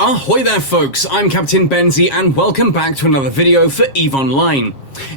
Ahoy there folks, I'm Captain Benzie and welcome back to another video for EVE Online.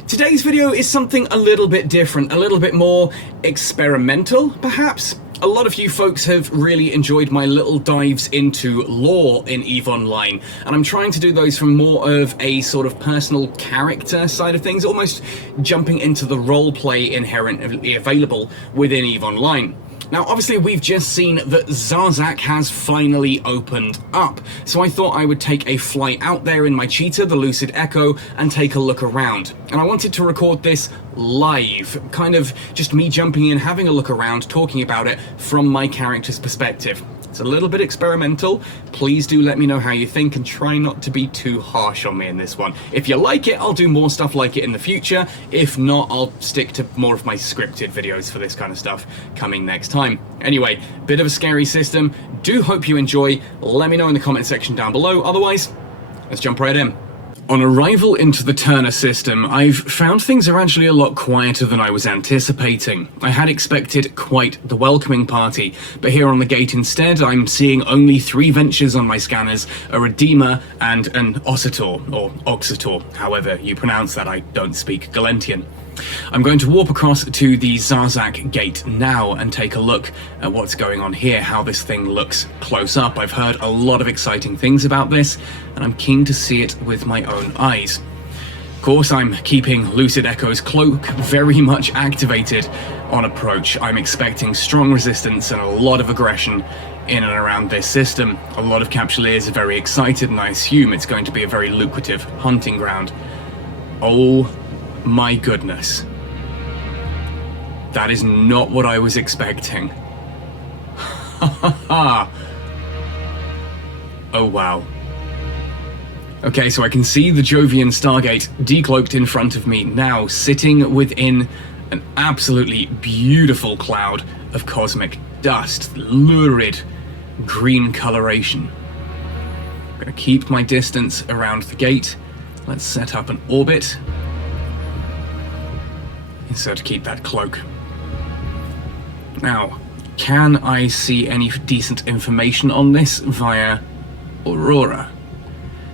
Today's video is something a little bit different, a little bit more experimental perhaps. A lot of you folks have really enjoyed my little dives into lore in EVE Online, and I'm trying to do those from more of a sort of personal character side of things, almost jumping into the roleplay inherently available within EVE Online. Now, obviously, we've just seen that ZARZAKH has finally opened up, so I thought I would take a flight out there in my cheetah, the Lucid Echo, and take a look around. And I wanted to record this live, kind of just me jumping in, having a look around, talking about it from my character's perspective. It's a little bit experimental. Please do let me know how you think and try not to be too harsh on me in this one. If you like it, I'll do more stuff like it in the future. If not, I'll stick to more of my scripted videos for this kind of stuff coming next time. Anyway, bit of a scary system. Do hope you enjoy. Let me know in the comment section down below. Otherwise, let's jump right in. On arrival into the Turner system, I've found things are actually a lot quieter than I was anticipating. I had expected quite the welcoming party, but here on the gate instead, I'm seeing only 3 ventures on my scanners, a Redeemer and an Ossitor, or Oxitor, however you pronounce that. I don't speak Galentian. I'm going to warp across to the ZARZAKH gate now and take a look at what's going on here, how this thing looks close up. I've heard a lot of exciting things about this, and I'm keen to see it with my own eyes. Of course, I'm keeping Lucid Echo's cloak very much activated on approach. I'm expecting strong resistance and a lot of aggression in and around this system. A lot of Capsuleers are very excited, and I assume it's going to be a very lucrative hunting ground. Oh my goodness. That is not what I was expecting. Oh wow. Okay, so I can see the Jovian Stargate decloaked in front of me now, sitting within an absolutely beautiful cloud of cosmic dust, lurid green coloration. I'm gonna keep my distance around the gate. Let's set up an orbit so to keep that cloak. Now, can I see any decent information on this via Aurora?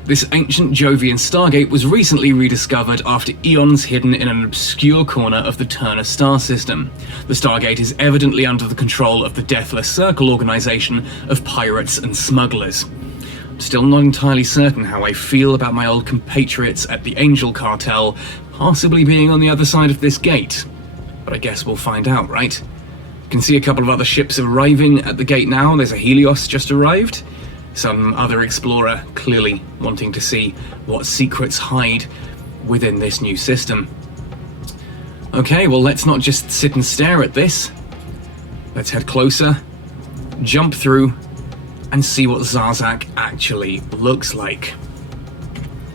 This ancient Jovian Stargate was recently rediscovered after eons hidden in an obscure corner of the Turner star system. The Stargate is evidently under the control of the Deathless Circle organization of pirates and smugglers. I'm still not entirely certain how I feel about my old compatriots at the Angel Cartel possibly being on the other side of this gate, but I guess we'll find out, right? You can see a couple of other ships arriving at the gate now. There's a Helios just arrived. Some other explorer clearly wanting to see what secrets hide within this new system. Okay, well, let's not just sit and stare at this. Let's head closer, jump through, and see what ZARZAKH actually looks like.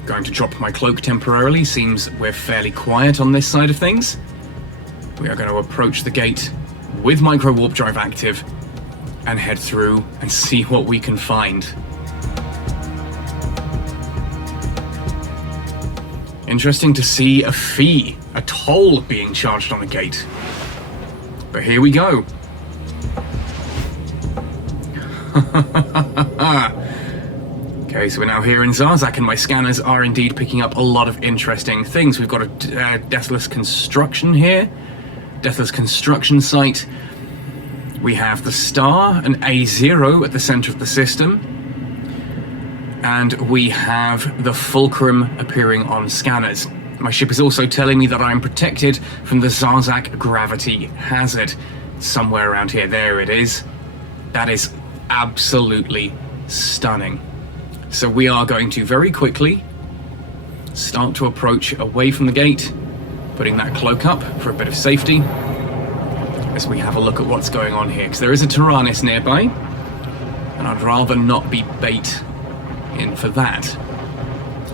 Going to drop my cloak temporarily. Seems we're fairly quiet on this side of things. We are going to approach the gate with micro warp drive active and head through and see what we can find. Interesting to see a fee, a toll being charged on the gate. But here we go. Okay, so we're now here in ZARZAKH, and my scanners are indeed picking up a lot of interesting things. We've got a Deathless construction here, Deathless construction site. We have the star, an A0 at the center of the system, and we have the fulcrum appearing on scanners. My ship is also telling me that I am protected from the ZARZAKH gravity hazard. Somewhere around here, there it is. That is absolutely stunning. So we are going to very quickly start to approach away from the gate, putting that cloak up for a bit of safety as we have a look at what's going on here, because there is a Tyrannus nearby, and I'd rather not be bait in for that.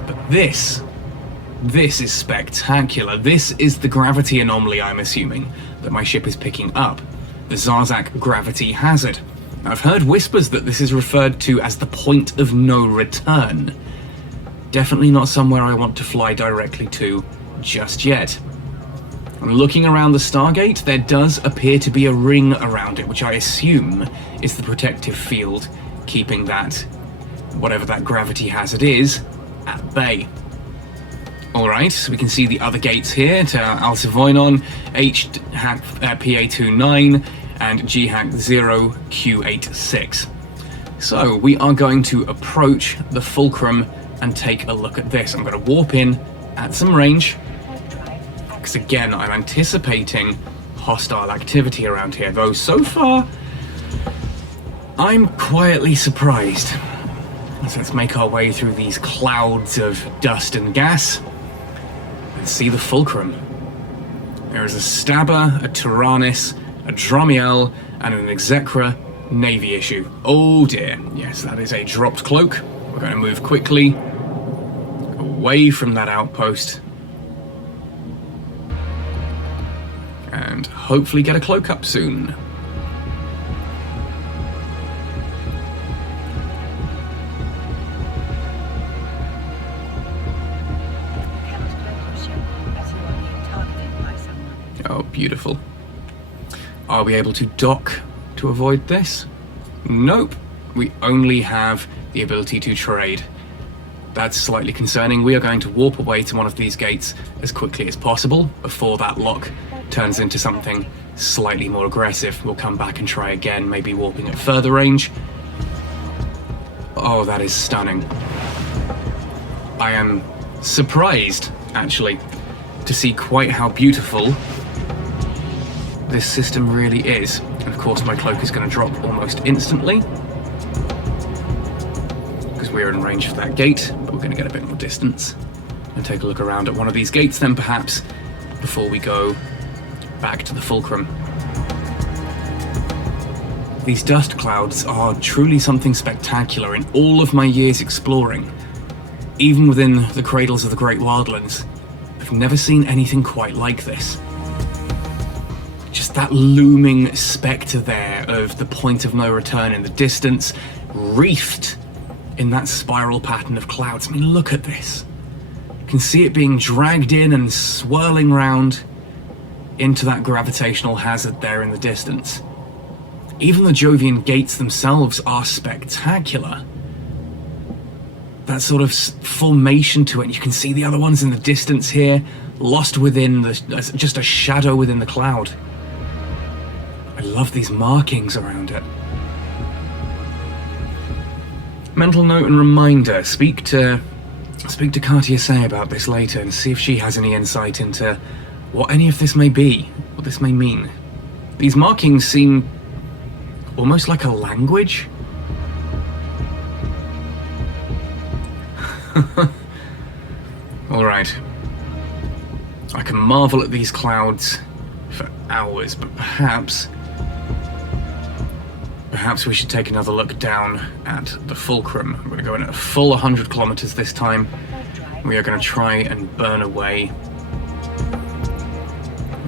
But this is spectacular. This is the gravity anomaly, I'm assuming, that my ship is picking up. The ZARZAKH gravity hazard. I've heard whispers that this is referred to as the point of no return. Definitely not somewhere I want to fly directly to just yet. And looking around the Stargate, there does appear to be a ring around it, which I assume is the protective field keeping that whatever that gravity hazard is at bay. Alright, so we can see the other gates here to Alcivoinon, H-hack PA29 and G-hack 0Q86. So we are going to approach the fulcrum and take a look at this. I'm going to warp in at some range, because again, I'm anticipating hostile activity around here, though so far I'm quietly surprised. So let's make our way through these clouds of dust and gas and see the fulcrum. There is a Stabber, a Tyrannus, a Dromiel, and an Execra Navy issue. Oh dear, yes, that is a dropped cloak. We're going to move quickly away from that outpost and hopefully get a cloak up soon. Oh, beautiful. Are we able to dock to avoid this? Nope. We only have the ability to trade. That's slightly concerning. We are going to warp away to one of these gates as quickly as possible before that lock turns into something slightly more aggressive. We'll come back and try again, maybe warping at further range. Oh, that is stunning. I am surprised, actually, to see quite how beautiful this system really is. And of course my cloak is going to drop almost instantly, because we're in range for that gate, but we're going to get a bit more distance and take a look around at one of these gates then perhaps, before we go back to the fulcrum. These dust clouds are truly something spectacular. In all of my years exploring, even within the cradles of the Great Wildlands, I've never seen anything quite like this. Just that looming spectre there of the point of no return in the distance, reefed in that spiral pattern of clouds. I mean, look at this. You can see it being dragged in and swirling round into that gravitational hazard there in the distance. Even the Jovian gates themselves are spectacular. That sort of formation to it. You can see the other ones in the distance here, lost within just a shadow within the cloud. I love these markings around it. Mental note and reminder, speak to Cartier Say about this later and see if she has any insight into what any of this may be, what this may mean. These markings seem almost like a language. Alright. I can marvel at these clouds for hours, but perhaps we should take another look down at the fulcrum. I'm going to go in at a full 100 kilometers this time. We are going to try and burn away.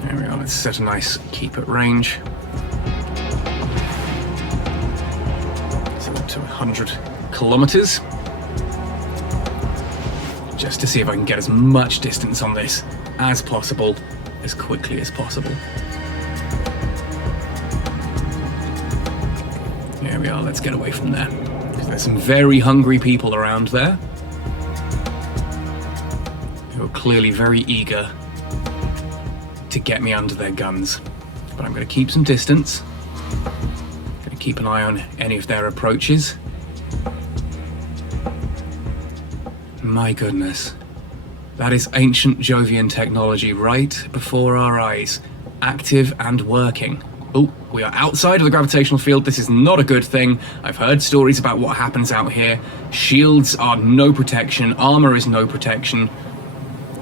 There we are, let's set a nice keep at range. So to 100 kilometers. Just to see if I can get as much distance on this as possible, as quickly as possible. There we are, let's get away from there. Because there's some very hungry people around there who are clearly very eager to get me under their guns. But I'm going to keep some distance. Going to keep an eye on any of their approaches. My goodness. That is ancient Jovian technology right before our eyes. Active and working. Oh, we are outside of the gravitational field. This is not a good thing. I've heard stories about what happens out here. Shields are no protection. Armor is no protection.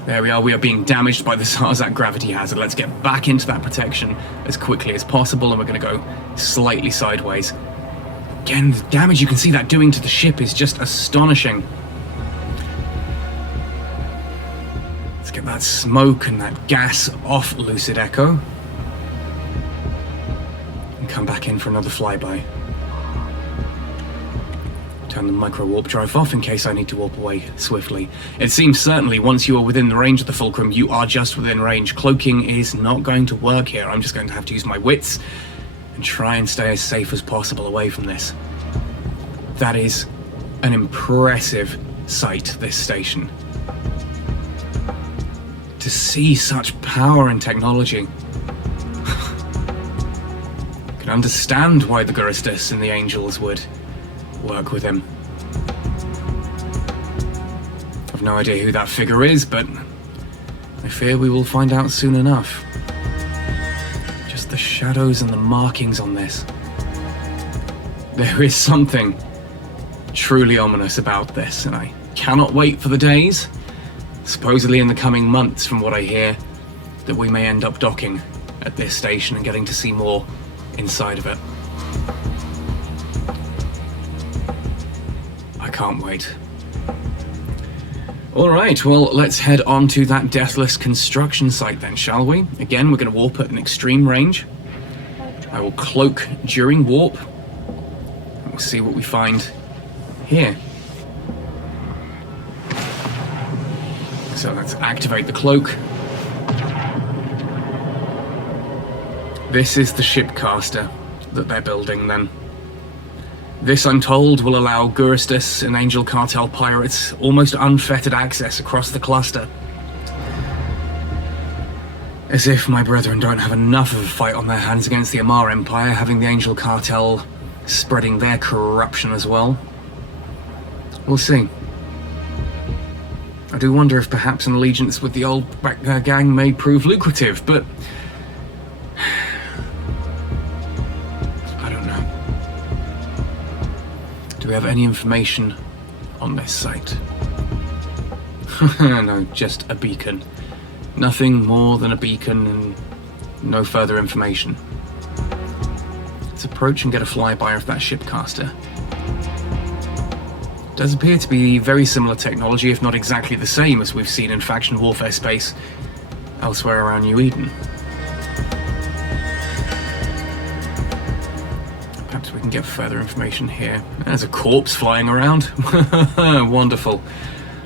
There we are. We are being damaged by the ZARZAKH gravity hazard. Let's get back into that protection as quickly as possible, and we're going to go slightly sideways. Again, the damage you can see that doing to the ship is just astonishing. Let's get that smoke and that gas off Lucid Echo. Come back in for another flyby. Turn the micro warp drive off in case I need to warp away swiftly. It seems certainly once you are within the range of the fulcrum, you are just within range. Cloaking is not going to work here. I'm just going to have to use my wits and try and stay as safe as possible away from this. That is an impressive sight, this station. To see such power and technology. I can understand why the Guristas and the Angels would work with him. I've no idea who that figure is, but I fear we will find out soon enough. Just the shadows and the markings on this. There is something truly ominous about this, and I cannot wait for the days, supposedly in the coming months from what I hear, that we may end up docking at this station and getting to see more inside of it. I can't wait. Alright, well, let's head on to that Deathless construction site then, shall we? Again, we're going to warp at an extreme range. I will cloak during warp. We'll see what we find here. So let's activate the cloak. This is the shipcaster that they're building then. This, I'm told, will allow Guristas and Angel Cartel pirates almost unfettered access across the cluster. As if my brethren don't have enough of a fight on their hands against the Amar Empire, having the Angel Cartel spreading their corruption as well. We'll see. I do wonder if perhaps an allegiance with the old gang may prove lucrative, but I don't know. Do we have any information on this site? No, just a beacon. Nothing more than a beacon and no further information. Let's approach and get a flyby of that shipcaster. Does appear to be very similar technology, if not exactly the same as we've seen in faction warfare space elsewhere around New Eden. Perhaps we can get further information here. There's a corpse flying around. Wonderful.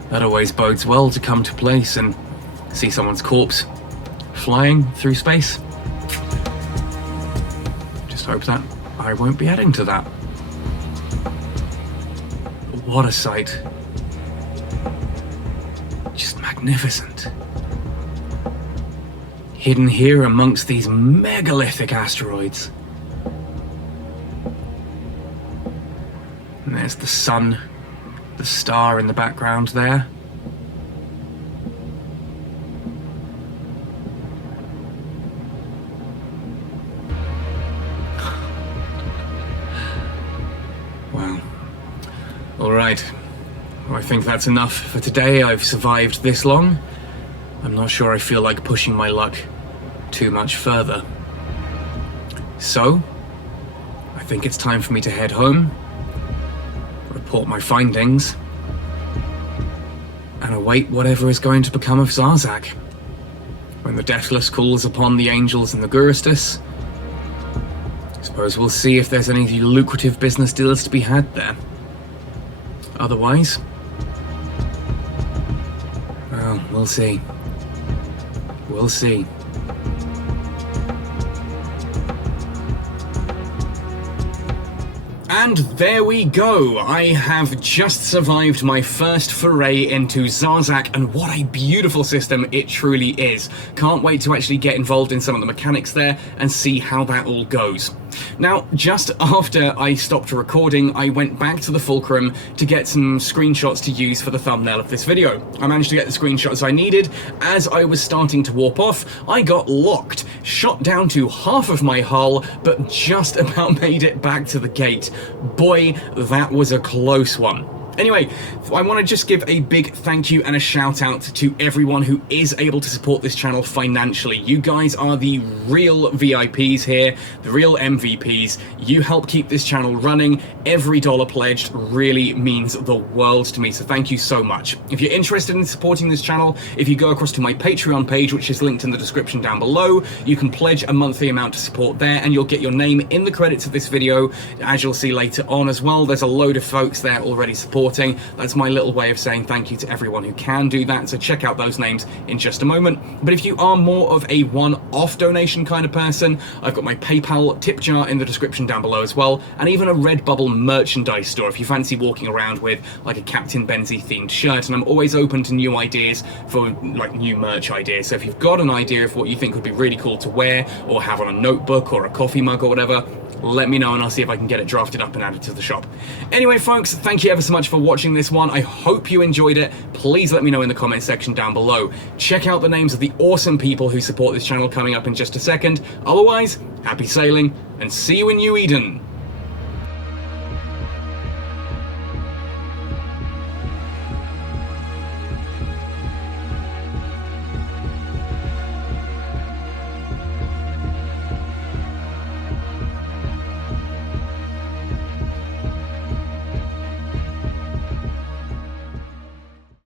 That always bodes well to come to place and see someone's corpse flying through space. Just hope that I won't be adding to that. What a sight. Just magnificent. Hidden here amongst these megalithic asteroids. And there's the sun, the star in the background there. Wow. Alright, well, I think that's enough for today. I've survived this long. I'm not sure I feel like pushing my luck too much further. So, I think it's time for me to head home, report my findings, and await whatever is going to become of ZARZAKH. When the Deathless calls upon the Angels and the Guristas, I suppose we'll see if there's any lucrative business deals to be had there. Otherwise, well, we'll see. We'll see. And there we go. I have just survived my first foray into ZARZAKH, and what a beautiful system it truly is. Can't wait to actually get involved in some of the mechanics there and see how that all goes. Now, just after I stopped recording, I went back to the Fulcrum to get some screenshots to use for the thumbnail of this video. I managed to get the screenshots I needed. As I was starting to warp off, I got locked, shot down to half of my hull, but just about made it back to the gate. Boy, that was a close one. Anyway, I want to just give a big thank you and a shout out to everyone who is able to support this channel financially. You guys are the real VIPs here, the real MVPs. You help keep this channel running. Every dollar pledged really means the world to me, so thank you so much. If you're interested in supporting this channel, if you go across to my Patreon page, which is linked in the description down below, you can pledge a monthly amount to support there, and you'll get your name in the credits of this video, as you'll see later on as well. There's a load of folks there already supporting. supporting. That's my little way of saying thank you to everyone who can do that, so check out those names in just a moment. But if you are more of a one-off donation kind of person, I've got my PayPal tip jar in the description down below as well, and even a Redbubble merchandise store if you fancy walking around with like a Captain Benzie themed shirt. And I'm always open to new ideas for like new merch ideas, so if you've got an idea of what you think would be really cool to wear or have on a notebook or a coffee mug or whatever, let me know and I'll see if I can get it drafted up and added to the shop. Anyway folks, thank you ever so much for watching this one. I hope you enjoyed it. Please let me know in the comments section down below. Check out the names of the awesome people who support this channel coming up in just a second. Otherwise, happy sailing and see you in New Eden.